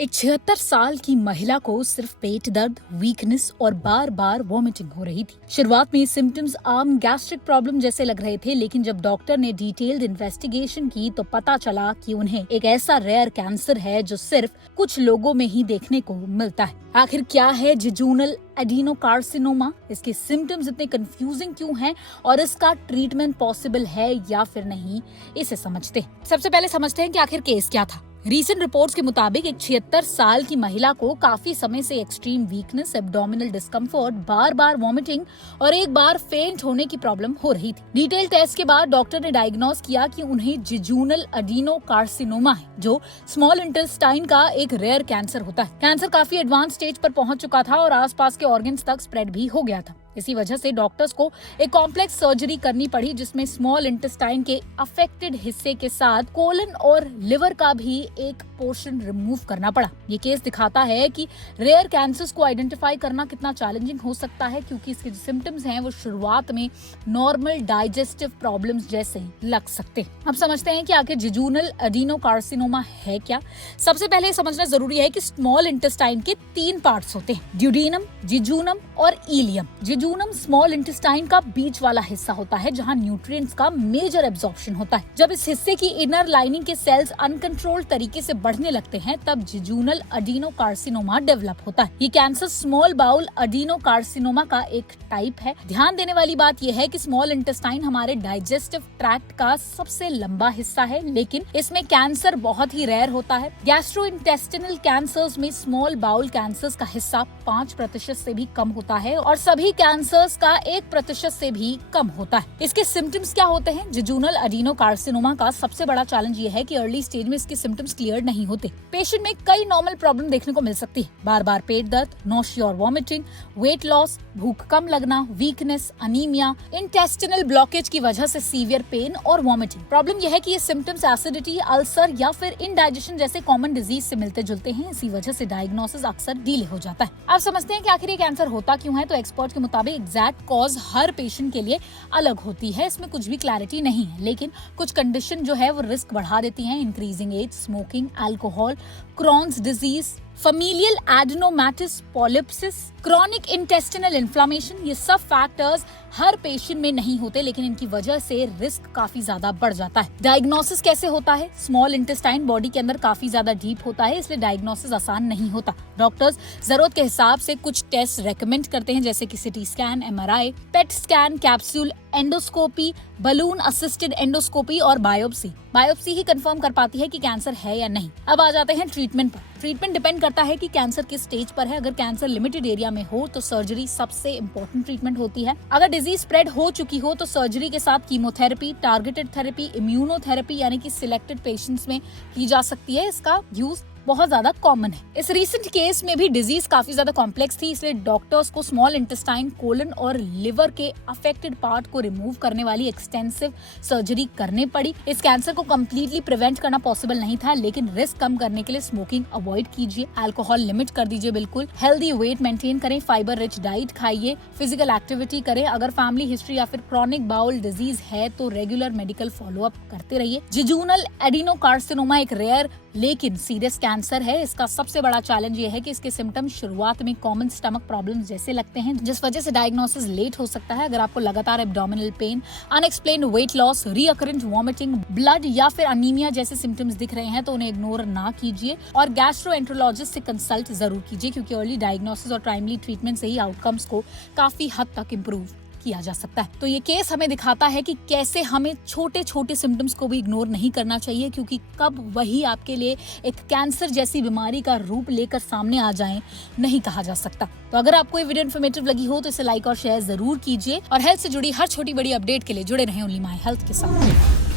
एक 76 साल की महिला को सिर्फ पेट दर्द, वीकनेस और बार बार वॉमिटिंग हो रही थी। शुरुआत में सिम्टम्स आम गैस्ट्रिक प्रॉब्लम जैसे लग रहे थे, लेकिन जब डॉक्टर ने डिटेल्ड इन्वेस्टिगेशन की तो पता चला कि उन्हें एक ऐसा रेयर कैंसर है जो सिर्फ कुछ लोगों में ही देखने को मिलता है। आखिर क्या है जेजूनल एडिनोकार्सिनोमा, इसके सिम्टम्स इतने कंफ्यूजिंग क्यों हैं और इसका ट्रीटमेंट पॉसिबल है या फिर नहीं, इसे समझते हैं। सबसे पहले समझते हैं कि आखिर केस क्या था। रीसेंट रिपोर्ट्स के मुताबिक एक 76 साल की महिला को काफी समय से एक्सट्रीम वीकनेस, एब्डोमिनल डिस्कम्फर्ट, बार बार वॉमिटिंग और एक बार फेंट होने की प्रॉब्लम हो रही थी। डिटेल टेस्ट के बाद डॉक्टर ने डायग्नोस किया कि उन्हें जेजूनल एडिनोकार्सिनोमा है, जो स्मॉल इंटेस्टाइन का एक रेयर कैंसर होता है। कैंसर काफी एडवांस स्टेज पर पहुंच चुका था और आसपास के ऑर्गन्स तक स्प्रेड भी हो गया था। इसी वजह से डॉक्टर्स को एक कॉम्प्लेक्स सर्जरी करनी पड़ी, जिसमें स्मॉल इंटेस्टाइन के अफेक्टेड हिस्से के साथ कोलन और लिवर का भी एक पोर्शन रिमूव करना पड़ा। ये केस दिखाता है कि रेयर कैंसर्स को आइडेंटिफाई करना कितना चैलेंजिंग हो सकता है, क्योंकि इसके जो सिम्टम्स हैं वो शुरुआत में नॉर्मल डाइजेस्टिव प्रॉब्लम्स जैसे लग सकते हैं। अब समझते हैं कि आखिर जेजूनल एडिनोकार्सिनोमा है क्या। सबसे पहले समझना जरूरी है कि स्मॉल इंटेस्टाइन के 3 पार्ट्स होते हैं: ड्यूडेनम, जेजूनम और इलियम। जेजूनम स्मॉल इंटेस्टाइन का बीच वाला हिस्सा होता है, जहां न्यूट्रिएंट्स का मेजर एब्जॉर्प्शन होता है। जब इस हिस्से की इनर लाइनिंग के सेल्स अनकंट्रोल्ड तरीके से बढ़ने लगते हैं, तब जेजूनल एडिनोकार्सिनोमा डेवलप होता है। ये कैंसर स्मॉल बाउल एडिनोकार्सिनोमा का एक टाइप है। ध्यान देने वाली बात यह है कि स्मॉल इंटेस्टाइन हमारे डाइजेस्टिव ट्रैक्ट का सबसे लंबा हिस्सा है, लेकिन इसमें कैंसर बहुत ही रेयर होता है। गैस्ट्रोइंटेस्टिनल कैंसर्स में स्मॉल बाउल कैंसर्स का हिस्सा 5% से भी कम होता है और सभी कैंसर्स का 1% से भी कम होता है। इसके सिम्टम्स क्या होते हैं? जेजूनल एडिनोकार्सिनोमा का सबसे बड़ा चैलेंज ये है कि अर्ली स्टेज में इसके सिम्टम्स क्लियर नहीं होते। पेशेंट में कई नॉर्मल प्रॉब्लम देखने को मिल सकती है: बार बार पेट दर्द, नोशिया और वॉमिटिंग, वेट लॉस, भूख कम लगना, वीकनेस, अनीमिया, इंटेस्टिनल ब्लॉकेज की वजह से सीवियर पेन और वॉमिटिंग। प्रॉब्लम यह है कि ये सिम्टम्स एसिडिटी, अल्सर या फिर इंडाइजेशन जैसे कॉमन डिजीज से मिलते जुलते हैं। इसी वजह से डायग्नोसिस अक्सर डिले हो जाता है। अब समझते हैं कि आखिर ये कैंसर होता क्यों है। तो एक्सपर्ट के मुताबिक एग्जैक्ट कॉज हर पेशेंट के लिए अलग होती है, इसमें कुछ भी क्लैरिटी नहीं है, लेकिन कुछ कंडीशन जो है वो रिस्क बढ़ा देती हैं: increasing age, smoking, alcohol, Crohn's disease, familial adenomatous polyposis, chronic intestinal inflammation. ये सब फैक्टर्स हर पेशेंट में नहीं होते, लेकिन इनकी वजह से रिस्क काफी ज्यादा बढ़ जाता है। डायग्नोसिस कैसे होता है? स्मॉल इंटेस्टाइन बॉडी के अंदर काफी ज्यादा डीप होता है, इसलिए डायग्नोसिस आसान नहीं होता। डॉक्टर्स जरूरत के हिसाब से कुछ टेस्ट रेकमेंड करते हैं, जैसे कि CT scan, MRI, PET scan, capsule endoscopy, balloon assisted endoscopy और बायोप्सी। बायोप्सी ही कंफर्म कर पाती है कि कैंसर है या नहीं। अब आ जाते हैं ट्रीटमेंट पर। ट्रीटमेंट डिपेंड करता है कि कैंसर किस स्टेज पर है। अगर कैंसर लिमिटेड एरिया में हो तो सर्जरी सबसे इम्पोर्टेंट ट्रीटमेंट होती है। अगर डिजीज स्प्रेड हो चुकी हो तो सर्जरी के साथ कीमोथेरेपी, टारगेटेड थेरेपी, इम्यूनोथेरेपी यानी कि सिलेक्टेड पेशेंट्स में की जा सकती है। इसका यूज बहुत ज्यादा कॉमन है। इस रीसेंट केस में भी डिजीज काफी ज्यादा कॉम्प्लेक्स थी, इसलिए डॉक्टर्स को स्मॉल इंटेस्टाइन, कोलन और लिवर के अफेक्टेड पार्ट को रिमूव करने वाली एक्सटेंसिव सर्जरी करनी पड़ी। इस कैंसर को कम्प्लीटली प्रिवेंट करना पॉसिबल नहीं था, लेकिन रिस्क कम करने के लिए स्मोकिंग अवॉइड कीजिए, अल्कोहल लिमिट कर दीजिए बिल्कुल, हेल्दी वेट मेंटेन करें, फाइबर रिच डाइट खाइए, फिजिकल एक्टिविटी करें। अगर फैमिली हिस्ट्री या फिर क्रॉनिक बाउल डिजीज है तो रेगुलर मेडिकल फॉलोअप करते रहिए। जेजूनल एडिनोकार्सिनोमा एक रेयर लेकिन सीरियस कैंसर है। इसका सबसे बड़ा चैलेंज ये है कि इसके सिम्टम्स शुरुआत में कॉमन स्टमक प्रॉब्लम्स जैसे लगते हैं, जिस वजह से डायग्नोसिस लेट हो सकता है। अगर आपको लगातार abdominal pain, unexplained weight loss, recurrent vomiting, blood या फिर अनीमिया जैसे सिम्टम्स दिख रहे हैं तो उन्हें इग्नोर ना कीजिए और गैस्ट्रोएंटरोलॉजिस्ट से कंसल्ट जरूर कीजिए, क्योंकि अर्ली डायग्नोसिस और टाइमली ट्रीटमेंट से ही आउटकम्स को काफी हद तक इम्प्रूव किया जा सकता है। तो ये केस हमें दिखाता है कि कैसे हमें छोटे छोटे सिम्टम्स को भी इग्नोर नहीं करना चाहिए, क्योंकि कब वही आपके लिए एक कैंसर जैसी बीमारी का रूप लेकर सामने आ जाए नहीं कहा जा सकता। तो अगर आपको ये वीडियो इन्फॉर्मेटिव लगी हो तो इसे लाइक और शेयर जरूर कीजिए और हेल्थ से जुड़ी हर छोटी बड़ी अपडेट के लिए जुड़े रहें ओनली माय हेल्थ के साथ।